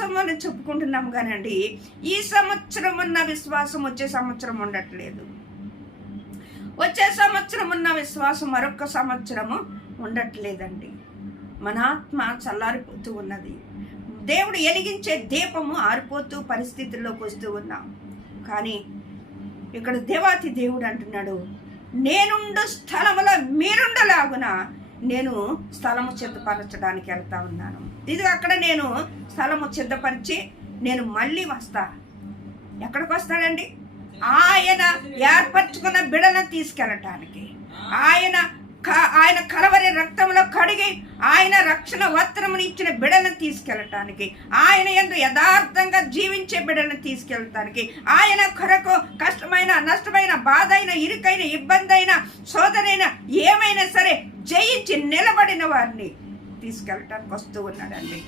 విశ్వాసం అని చెప్పుకుంటున్నాం కానండి, ఈ సంవత్సరం ఉన్న విశ్వాసం వచ్చే సంవత్సరం ఉండట్లేదు. వచ్చే సంవత్సరం ఉన్న విశ్వాసం మరొక సంవత్సరము ఉండట్లేదండి. మన ఆత్మ చల్లారిపోతూ ఉన్నది. దేవుడు వెలిగించే దీపము ఆరిపోతూ పరిస్థితుల్లోకి వస్తూ ఉన్నాం. కానీ ఇక్కడ దేవాతి దేవుడు అంటున్నాడు, నేనుండు స్థలములో మీరుండలాగున నేను స్థలము సిద్ధపరచడానికి వెళ్తా ఉన్నాను. ఇది అక్కడ నేను స్థలము సిద్ధపరిచి నేను మళ్ళీ వస్తా. ఎక్కడికి వస్తాడండి? ఆయన ఏర్పరచుకున్న బిడలను తీసుకెళ్ళటానికి, ఆయన కలవరి రక్తంలో కడిగి ఆయన రక్షణ వస్త్రముని ఇచ్చిన బిడలను తీసుకెళ్ళటానికి, ఆయన యందు యథార్థంగా జీవించే బిడలను తీసుకెళ్ళటానికి, ఆయన కొరకు కష్టమైన నష్టమైన బాధ అయిన ఇరుకైన ఇబ్బంది అయిన సోదరైన ఏమైనా సరే జయించి నిలబడిన వారిని తీసుకెళ్ళటానికి వస్తూ ఉన్నాడండి.